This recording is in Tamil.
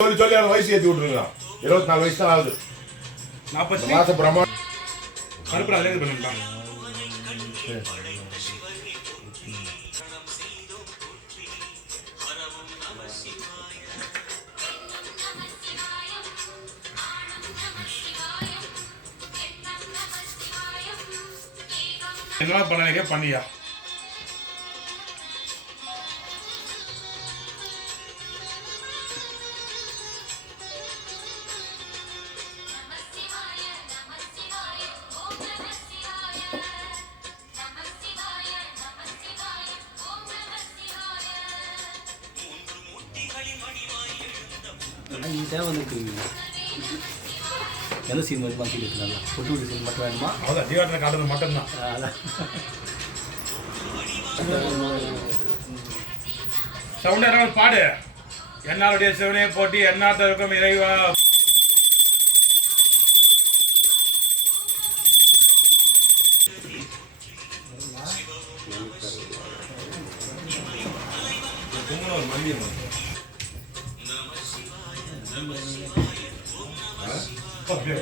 சொல்லி சொல்லி அந்த வயசு ஏற்றி விட்டுருங்க இருபத்தி நாலு வயசு தான் ஆகுது. நாற்பத்தி மாசம் பிரம்மா கருப்பு அழகு பண்ணிட்டான் என்ன பண்ண பண்ணியா? தேவனுக்கு எந்த சீன் வேணுமா சொல்லிட்டு நல்லா கொட்டு சீன் மட்டும் வேணுமா அதான் ஜீவாட்டில் காட்டுறது மட்டும்தான் அதான் சவுண்டர் பாடு என்னாருடைய சிவனே போட்டி என்னாத்தருக்கும் இறைவா ஒரு மந்தியம் ఓకే